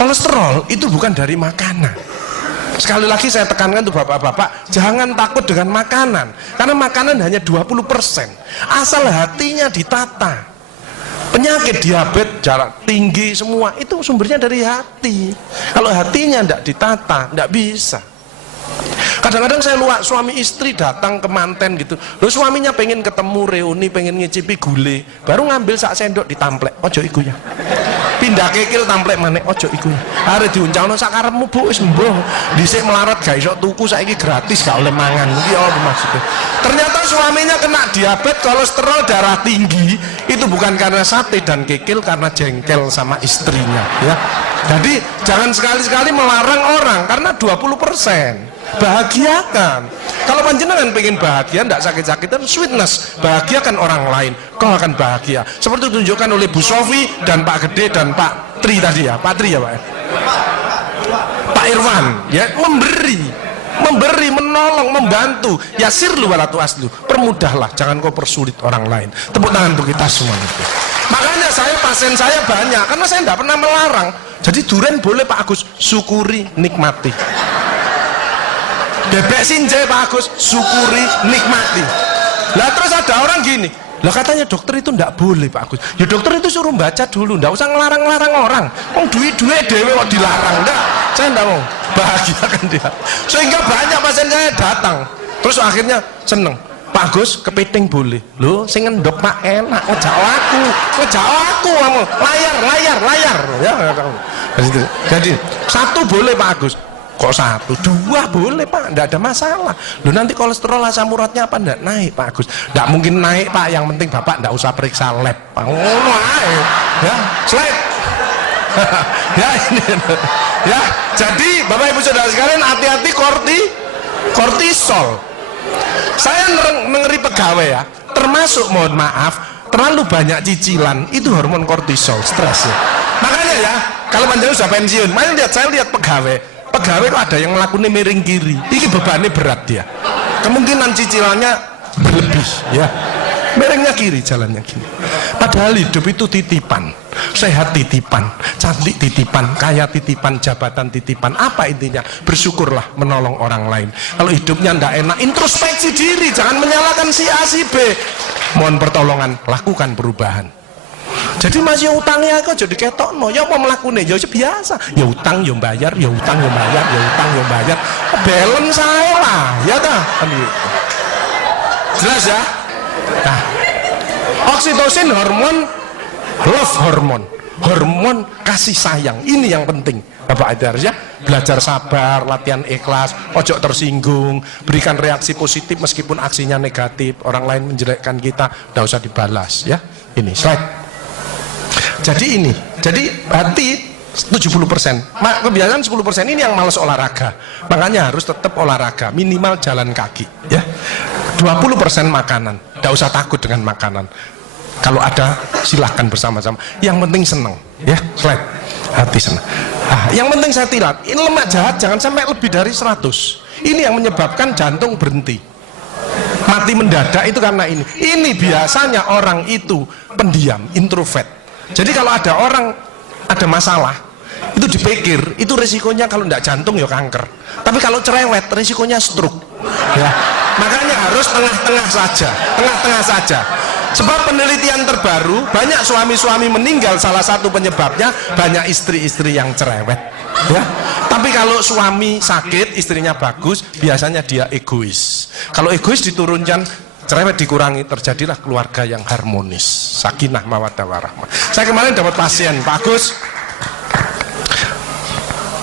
Kolesterol itu bukan dari makanan. Sekali lagi saya tekankan tuh bapak-bapak, jangan takut dengan makanan, karena makanan hanya 20%, asal hatinya ditata. Penyakit diabetes, jarak tinggi, semua itu sumbernya dari hati. Kalau hatinya tidak ditata, tidak bisa. Kadang-kadang saya lihat suami istri datang ke manten gitu, loh suaminya pengen ketemu reuni, pengen ngicipi gule, baru ngambil sak sendok ditamplek, ojo iku ya, pindah kekil tamplek manek, ojo iku ya, hari diuncangno sak karepmu bu, wis mbuh dhisik melarat gak iso tuku, saiki gratis gak oleh mangan, iki apa maksudnya? Ternyata suaminya kena diabetes, kolesterol, darah tinggi, itu bukan karena sate dan kekil, karena jengkel sama istrinya ya. Jadi jangan sekali-sekali melarang orang, karena 20%. Bahagiakan. Kalau panjenengan pengen bahagia, tidak sakit-sakitan, sweetness, bahagiakan orang lain, kau akan bahagia. Seperti ditunjukkan oleh Bu Sofi dan Pak Gede dan Pak Tri tadi ya, Pak Tri ya Pak ya? Pak Irwan ya, memberi, menolong, membantu. Yasirlu walatu aslu, permudahlah, jangan kau persulit orang lain. Tepuk tangan untuk kita semua itu. Makanya pasien saya banyak, karena saya tidak pernah melarang. Jadi durian boleh Pak Agus, syukuri, nikmati. Bebek sinjai Pak Agus, syukuri, nikmati. Lah terus ada orang gini, lah katanya dokter itu ndak boleh Pak Agus. Ya dokter itu suruh baca dulu, ndak usah ngelarang-larang orang. Duit dewe kok dilarang, enggak. Saya ndak mau, bahagiakan dia. Sehingga banyak pasien saya datang, terus akhirnya seneng. Pak Agus, kepiting boleh. Loh, sing ngendok Pak enak, ngejak aku kamu. Layar. Ya, jadi satu boleh Pak Agus. Kok satu, dua boleh Pak, enggak ada masalah. Loh nanti kolesterol asam uratnya apa enggak naik Pak Agus? Enggak mungkin naik Pak, yang penting Bapak enggak usah periksa lab. Oh, ya, slide. Ya ini. Ya, jadi Bapak Ibu Saudara sekalian hati-hati kortisol. Saya ngeri pegawai ya, termasuk mohon maaf, terlalu banyak cicilan, itu hormon kortisol, stres ya. Makanya ya, kalau panjang sudah pensiun, saya lihat pegawai kok ada yang melakukan miring kiri, ini bebannya berat dia, kemungkinan cicilannya berlebih ya, miringnya kiri, jalannya kiri. Padahal hidup itu titipan, sehat titipan, cantik titipan, kaya titipan, jabatan titipan. Apa intinya? Bersyukurlah, menolong orang lain. Kalau hidupnya ndak enak, introspeksi diri, jangan menyalahkan si A si B, mohon pertolongan, lakukan perubahan. Jadi masih utangnya kok jadi ketok no, ya apa melakukannya, ya biasa, ya utang ya bayar, ya utang ya bayar, ya utang ya bayar, balance saya lah, ya dah, jelas ya. Nah, oksitosin hormon love hormon kasih sayang, ini yang penting. Bapak Adi ya, belajar sabar, latihan ikhlas, ojo tersinggung, berikan reaksi positif meskipun aksinya negatif, orang lain menjelekkan kita, tidak usah dibalas ya. Ini slide. Jadi hati 70%, kebiasaan 10% ini yang malas olahraga, makanya harus tetap olahraga, minimal jalan kaki ya. 20% makanan, tidak usah takut dengan makanan, kalau ada silahkan bersama-sama, yang penting senang ya. Slide, hati senang. Yang penting saya tirat, ini lemak jahat jangan sampai lebih dari 100, ini yang menyebabkan jantung berhenti, mati mendadak itu karena ini biasanya orang itu pendiam, introvert. Jadi kalau ada orang ada masalah itu dipikir, itu resikonya kalau tidak jantung ya kanker, tapi kalau cerewet resikonya stroke ya. Makanya harus tengah-tengah saja. Sebab penelitian terbaru, banyak suami-suami meninggal, salah satu penyebabnya banyak istri-istri yang cerewet ya. Tapi kalau suami sakit, istrinya bagus, biasanya dia egois. Kalau egois diturunkan, cerewet dikurangi, terjadilah keluarga yang harmonis, sakinah mawaddah warahmah. Saya kemarin dapat pasien, Pak Agus,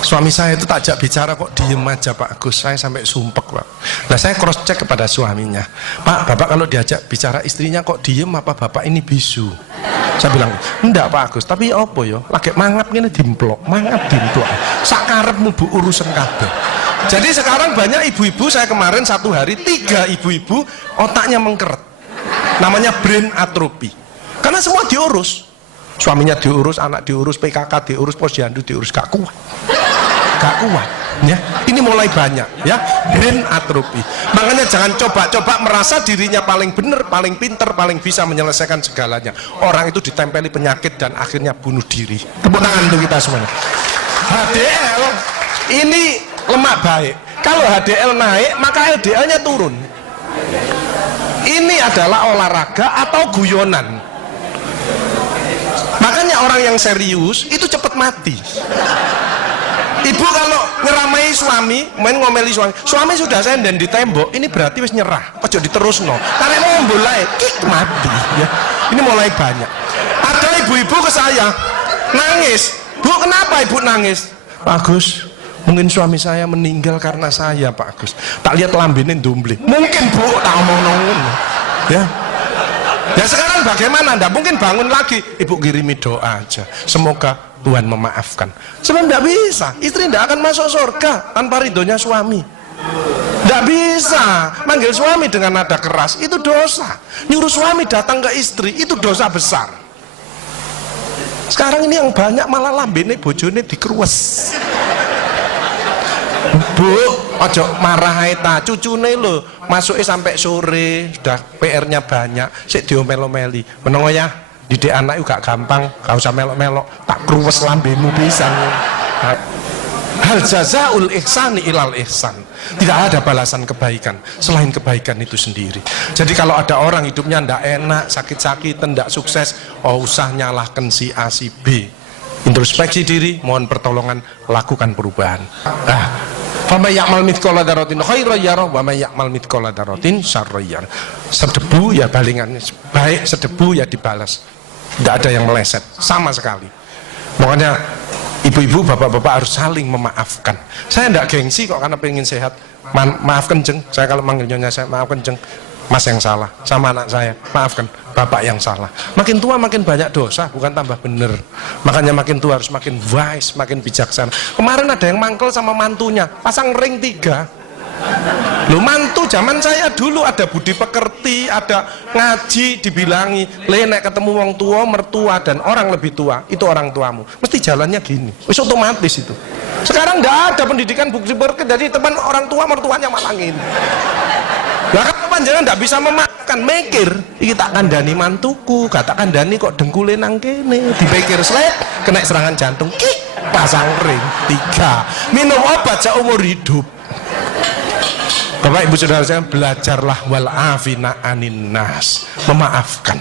suami saya itu tak ajak bicara kok diem aja Pak Agus, saya sampai sumpek Pak. Nah saya cross check kepada suaminya, Pak, Bapak kalau diajak bicara istrinya kok diem, apa Bapak ini bisu? Saya bilang, enggak Pak Agus, tapi apa yo, lagi mangap gini dimplok, sakarepmu bu urusan kabeh. Jadi sekarang banyak ibu-ibu, saya kemarin satu hari 3 ibu-ibu otaknya mengkeret, namanya brain atrophy, karena semua diurus, suaminya diurus, anak diurus, PKK diurus, posyandu diurus, gak kuat ya. Ini mulai banyak ya, brain atrophy. Makanya jangan coba-coba merasa dirinya paling benar, paling pinter, paling bisa menyelesaikan segalanya. Orang itu ditempeli penyakit dan akhirnya bunuh diri. Tepuk tangan untuk kita semuanya. HDL ini lemak baik. Kalau HDL naik, maka LDL-nya turun. Ini adalah olahraga atau guyonan. Makanya orang yang serius itu cepat mati. Ibu kalau ngeramai suami, main ngomeli suami sudah senden di tembok, ini berarti wis nyerah. Ojo diterusno. Karena mau mulai, mati. Ya. Ini mulai banyak. Ada ibu-ibu ke saya nangis. Bu, kenapa ibu nangis? Pak Agus, mungkin suami saya meninggal karena saya, Pak Agus. Tak lihat lambene ndumbli. Mungkin Bu, tak omong-omong. Ya. Ya sekarang bagaimana? Nggak mungkin bangun lagi. Ibu kirimi doa aja. Semoga Tuhan memaafkan. Sebab tidak bisa. Istri tidak akan masuk surga tanpa ridhonya suami. Tidak bisa. Manggil suami dengan nada keras itu dosa. Nyuruh suami datang ke istri itu dosa besar. Sekarang ini yang banyak malah lambene bojone dikeruwes. Bu, ojo marah ta, cucune lho, masuknya sampai sore, sudah PR-nya banyak, sik diomelo-meli. Menengo ya, didik anak juga gampang, gak usah melok-melok, tak kruwes lambemu pisan. Hal jazaul ihsani ilal ihsan. Tidak ada balasan kebaikan selain kebaikan itu sendiri. Jadi kalau ada orang hidupnya ndak enak, sakit-sakitan, ndak sukses, oh usah nyalahkan si A si B. Introspeksi diri, mohon pertolongan, lakukan perubahan. Fama ya'mal mithqala dzarratin khairan yarah wa may ya'mal mithqala dzarratin syarran yarah. Sedebu ya balingannya, baik sedebu ya dibalas. Tidak ada yang meleset sama sekali. Makanya ibu-ibu, bapak-bapak harus saling memaafkan. Saya tidak gengsi kok karena pengen sehat. Maaf kenceng, saya kalau manggil nyonya saya maaf kenceng. Mas yang salah, sama anak saya, maafkan, bapak yang salah. Makin tua makin banyak dosa, bukan tambah bener. Makanya makin tua harus makin wise, makin bijaksana. Kemarin ada yang mangkel sama mantunya, pasang ring 3. Loh, mantu zaman saya dulu ada budi pekerti, ada ngaji, dibilangi, nek ketemu wong tua, mertua dan orang lebih tua, itu orang tuamu. Mesti jalannya gini, wis otomatis itu. Sekarang nggak ada pendidikan budi pekerti, jadi teman orang tua mertuanya malah gini. Lah kan panjenengan ndak bisa memaafkan, mikir iki tak kandhani mantuku, gak tak kandhani kok dengkule nang kene, dipikir slep kena serangan jantung, pasang ring 3, minum obat seumur hidup. Bapak Ibu Saudara saya, belajarlah wal afina anin nas, memaafkan.